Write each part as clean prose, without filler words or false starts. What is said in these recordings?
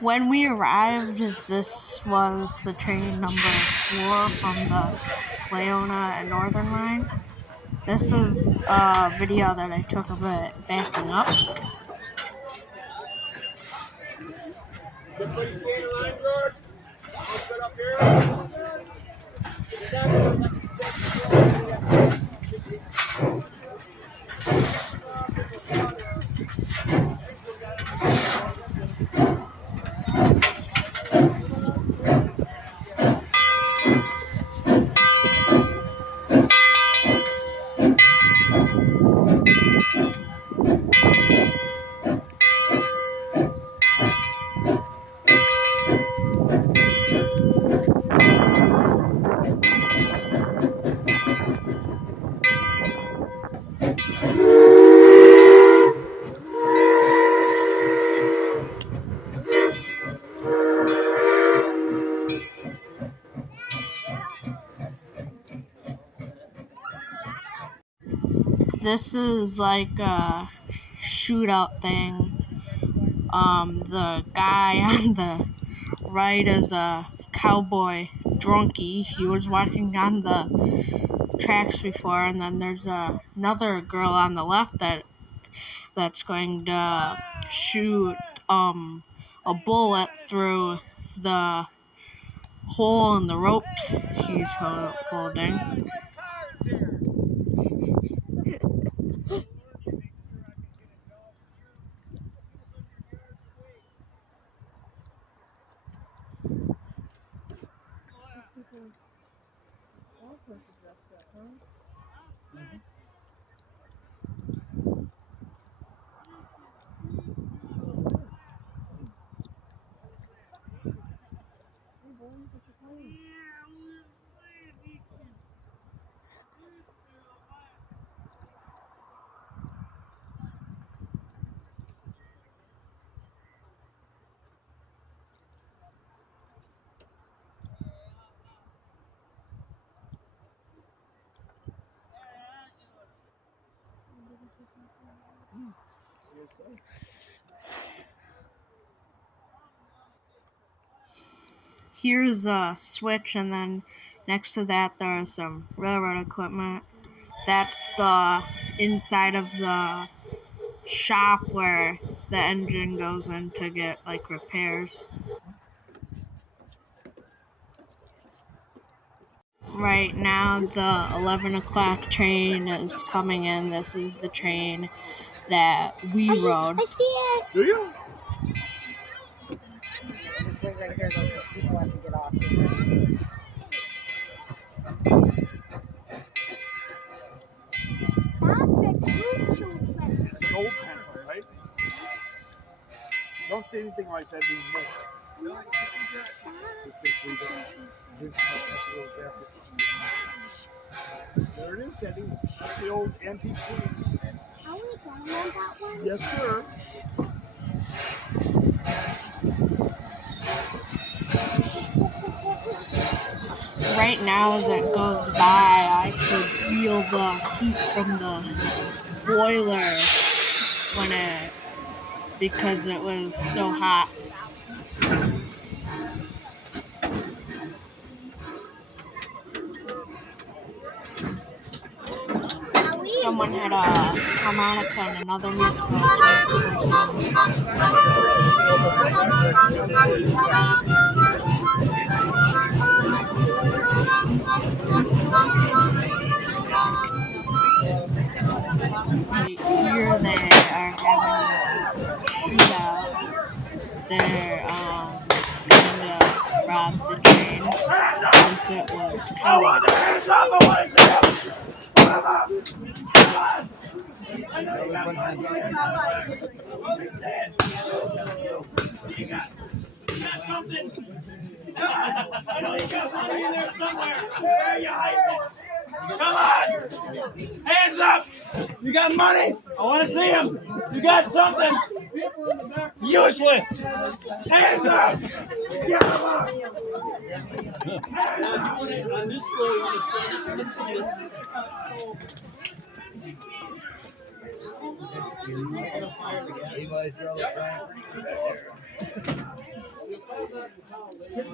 When we arrived, this was the train number 4 from the Laona and Northern Line. This is a video that I took of it backing up. Everybody stay in line, guard. I'll set up here. This is like a shootout thing. The guy on the right is a cowboy drunkie. He was walking on the tracks before, and then there's another girl on the left that's going to shoot a bullet through the hole in the ropes he's holding. Here's a switch, and then next to that there's some railroad equipment. That's the inside of the shop where the engine goes in to get like repairs. Right now the 11 o'clock train is coming in. This is the train that we rode. I see it. Do you? Just wait right here though, because people have to get off. It's an old town, right? You don't see anything like that anymore. There it is, Teddy. That's the old antique police. Are we going on that one? Yes, sir. Right now as it goes by, I could feel the heat from the boiler because it was so hot. Someone had a harmonica and another musical instrument. Here they are having a shootout. They're going to rob the train since it was covered. Come on! Hands up! You got money? I want to see them. You got something? Useless! Hands up! Get them up! Hands up!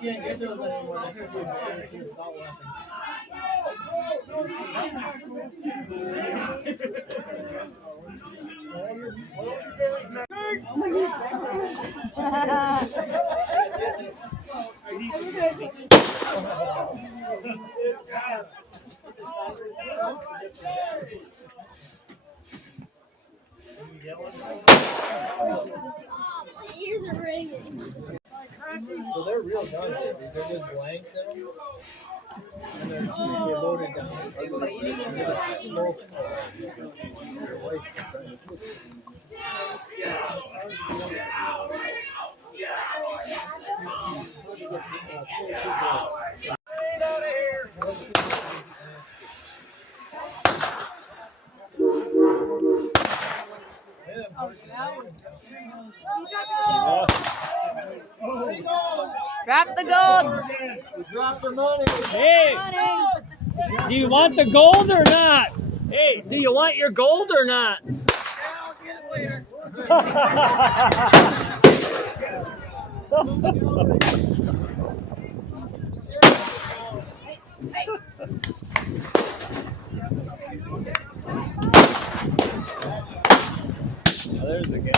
can't get those anymore. They should be considered an assault weapon. So they're real guns, they're just blanks in them, and they're loaded down. Drop the gold. We dropped the money. Hey, do you want the gold or not? Hey, do you want your gold or not? Yeah, I'll get it later. Oh, there's the guy.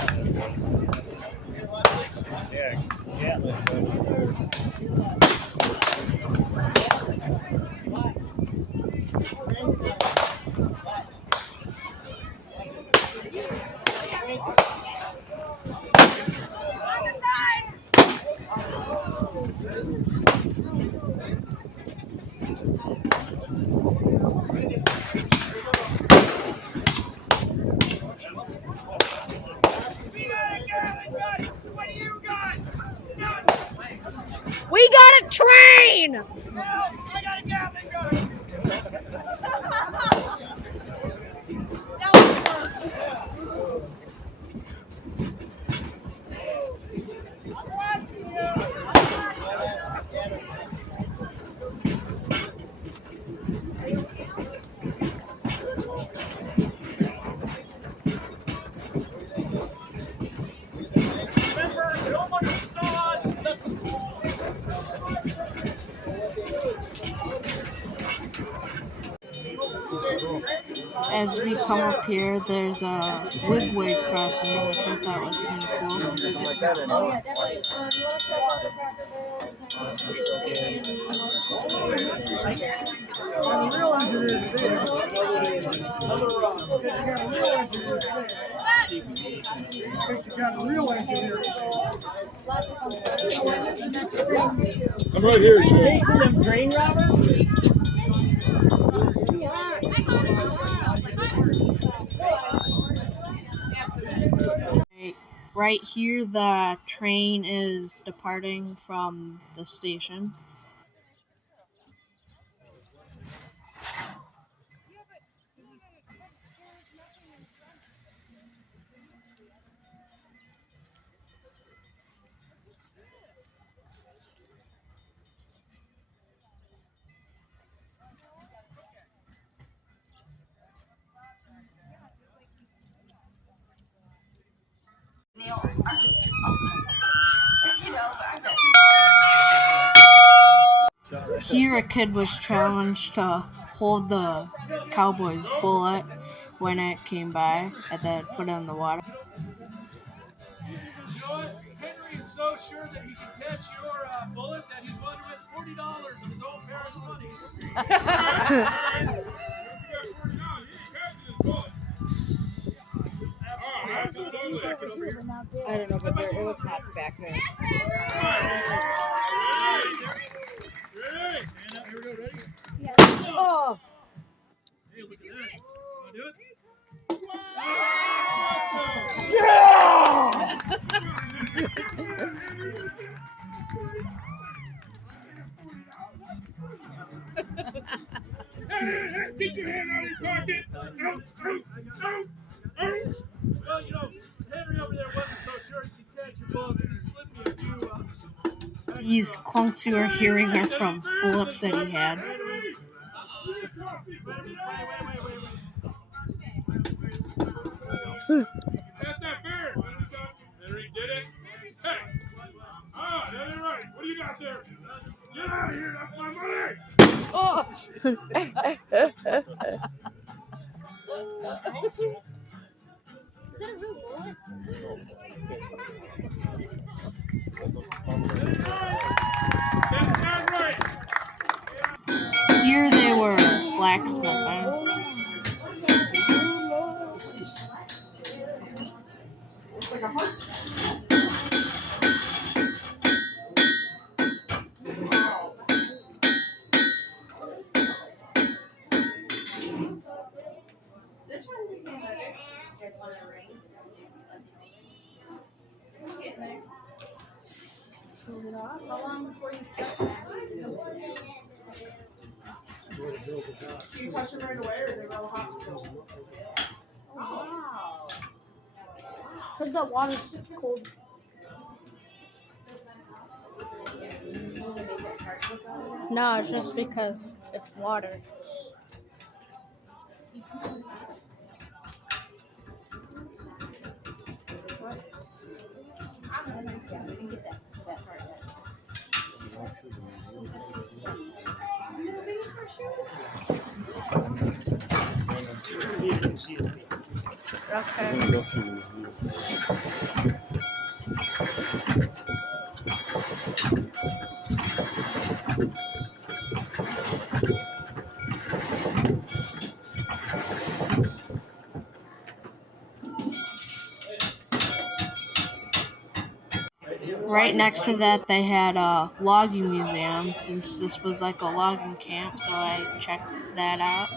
Yeah, yeah. We got a train! As we come up here, there's a wigwag crossing, which I thought was kind of cool. Oh, yeah, definitely. I'm right here. Chasing them train robbers? Right here, the train is departing from the station. Here, a kid was challenged to hold the cowboy's bullet when it came by and then put it in the water. Henry is so sure that he can catch your bullet that he's willing to bet $40 of his own parents' money. I don't know, but it was hot back there. Stand up. Here we go. Ready? Yeah. Oh! Hey, look at that. Want to do it? Hey, get your hand out of your pocket. Well, you know, Henry over there wasn't so sure he could catch a bullet, and he slipped me a few. These clunks who are hearing are from bullets that he had. That's not fair. Henry did it. Hey. Ah, that ain't right. What do you got there? Get out of here, that's my money! Oh. That's not right! Here they were blacksmithing. Do you touch them right away or they roll hot still? Wow. Because the water's cold. No, it's just because it's water. Right next to that, they had a logging museum, since this was like a logging camp, so I checked that out.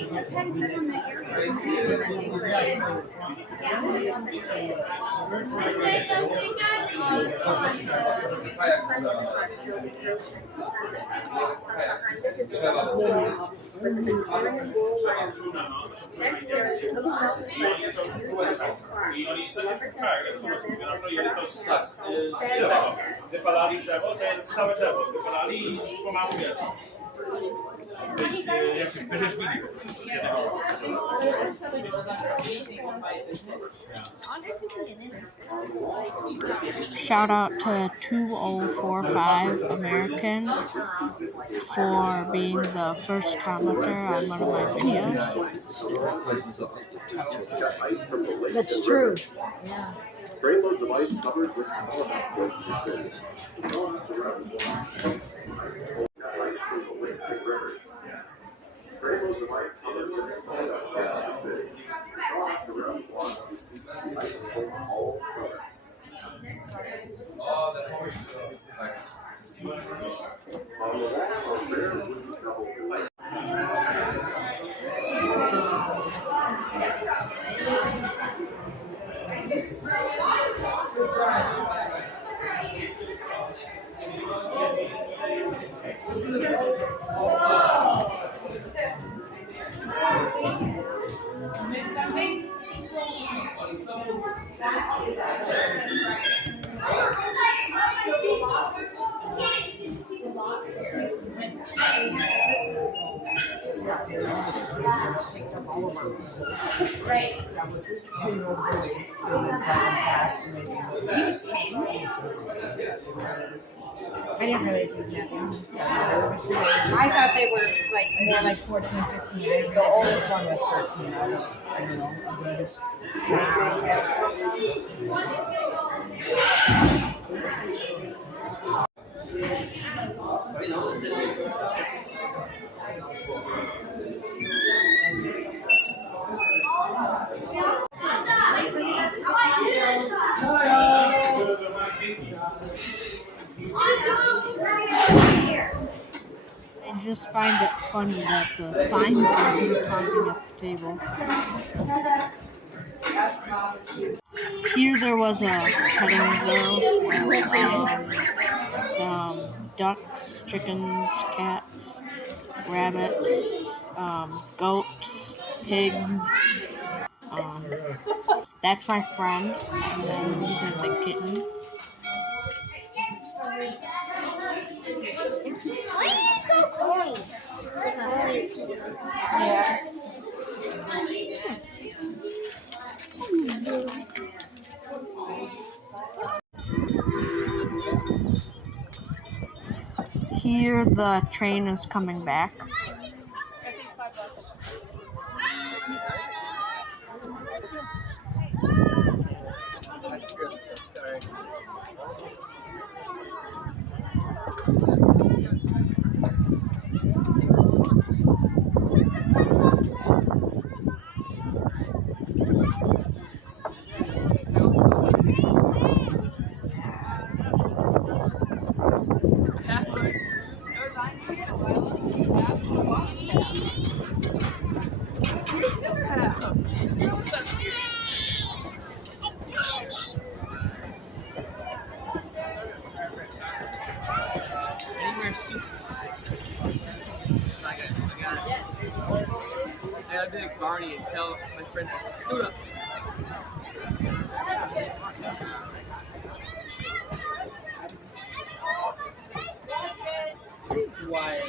It depends on the area. Wypalali drzewo, to jest całe drzewo. Wypalali i pomału wiesz. Wyrzeźbili. Shout out to 2045 American for being the first commenter on one of my videos. That's true. Rainbow device covered with Right. That was 2-year-old boys being back and they He was 10. I didn't realize he was that young. I thought they were like more like 14, 15. I didn't The realize oldest one was 13. I don't know. just find it funny that the sign says no talking at the table. Here there was a petting zoo with some ducks, chickens, cats, rabbits, goats, pigs. That's my friend, and then these are the kittens. Here the train is coming back. I gotta be like Barney and tell my friends to suit up. Why?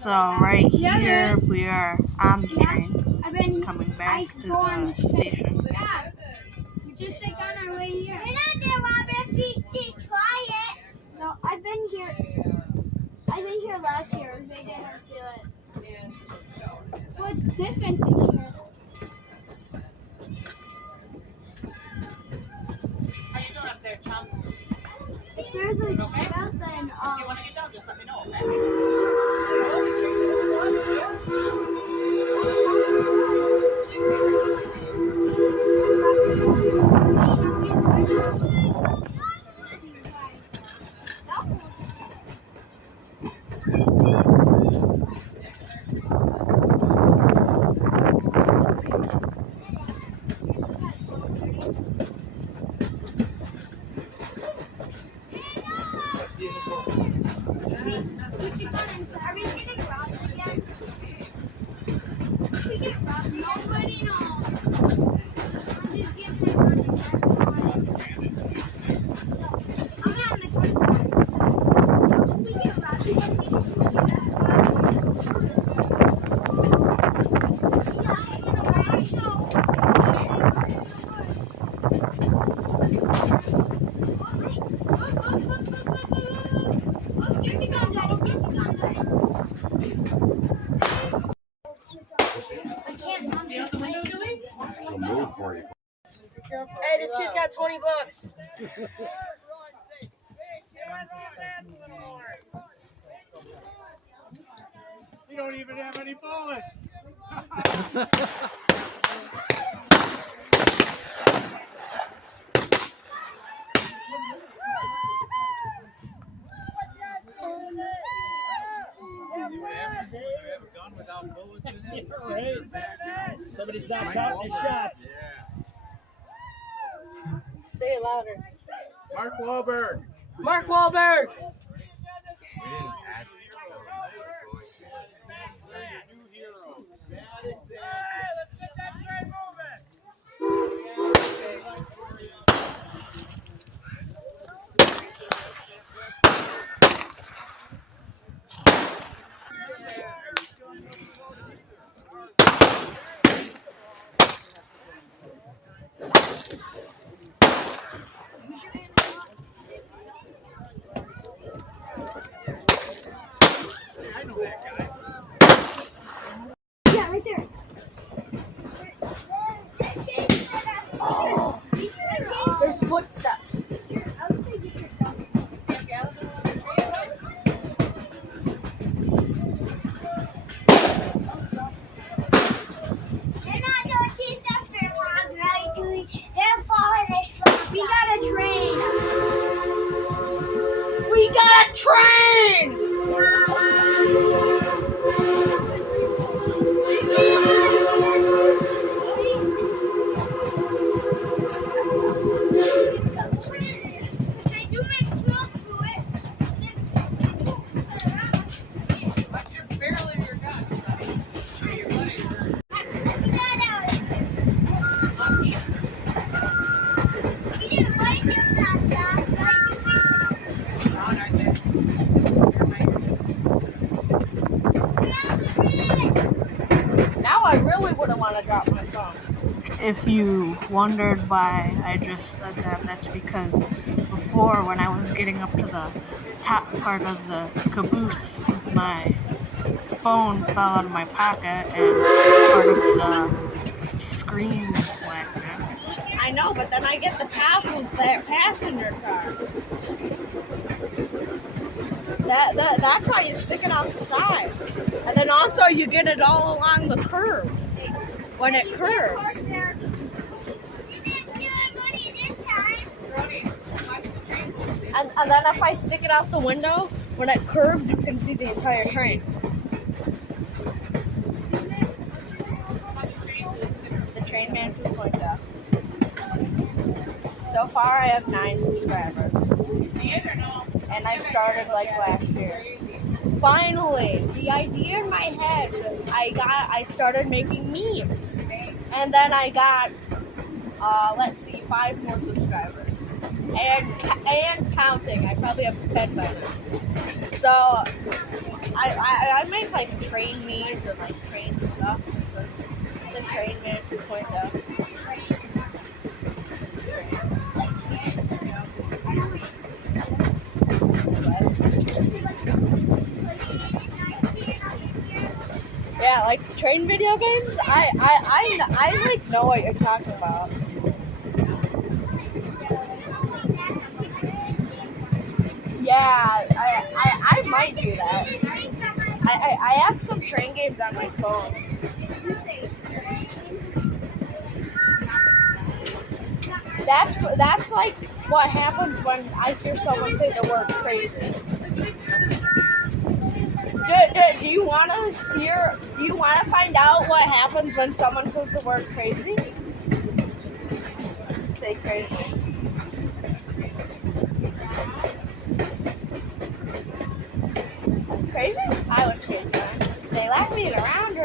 So right here we are on the train coming back to the station. Yeah. We just take on our way here. You're not there, Robert. Be quiet. No, I've been here. I've been here last year. They didn't do it. What's different this year? How you doing up there, chum? If there's a shootout, then If you want to get down, just let me know. Are we getting robbed again? We get robbed again? Nobody knows. I'm just giving money. I'm on the good part. If we get robbed again, we get to see that. She'll move for you. Hey, this kid's got 20 bucks. You don't even have any bullets. Right? Somebody's not counting his shots. Say it louder. Mark Wahlberg. Mark Wahlberg. We didn't ask Let's get that train moving. want to drop my phone. If you wondered why I just said that, that's because before, when I was getting up to the top part of the caboose, my phone fell out of my pocket and part of the screen was went. I know, but then I get the top of that passenger car. That's why you stick it out the side. And then also you get it all along the curve when it curves. And then if I stick it out the window, when it curves, you can see the entire train. The Train Man 2.0. So far, I have 9 subscribers. And I started like last year. Finally, the idea in my head, I started making memes. And then I got, 5 more subscribers. And counting. I probably have 10 by now. So, I make like train memes and like train stuff since the Train Man 2.0. Yeah, like train video games. I like know what you're talking about. Yeah, I might do that. I have some train games on my phone. That's like what happens when I hear someone say the word crazy. Do you want to hear? Do you want to find out what happens when someone says the word crazy? Say crazy. Crazy? I was crazy. They left me in a round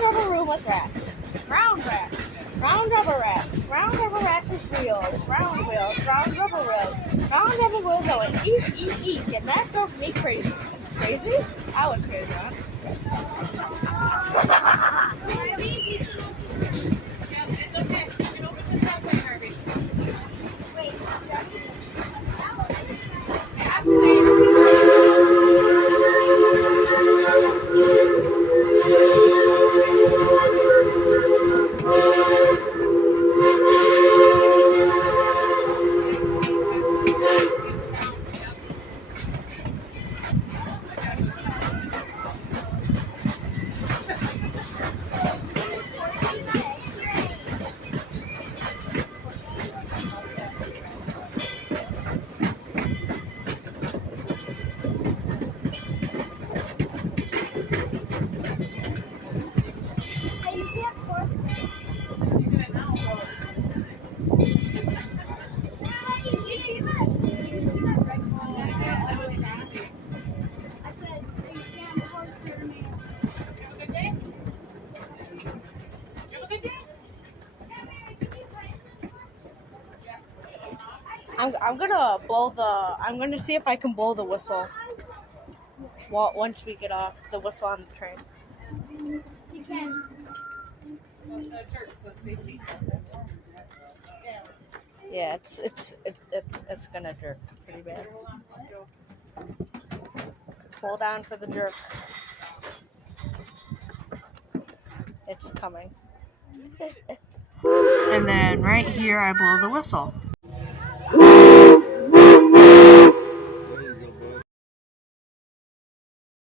rubber room with rats. Round rats. Round rubber rats. Round rubber rats with wheels. Round wheels. Round rubber wheels. Round rubber wheels that went eek. And that drove me crazy. Crazy? I was crazy, huh? I'm gonna see if I can blow the whistle. Well, once we get off the whistle on the train. You can. Yeah, it's gonna jerk pretty bad. Pull down for the jerk. It's coming. And then right here, I blow the whistle.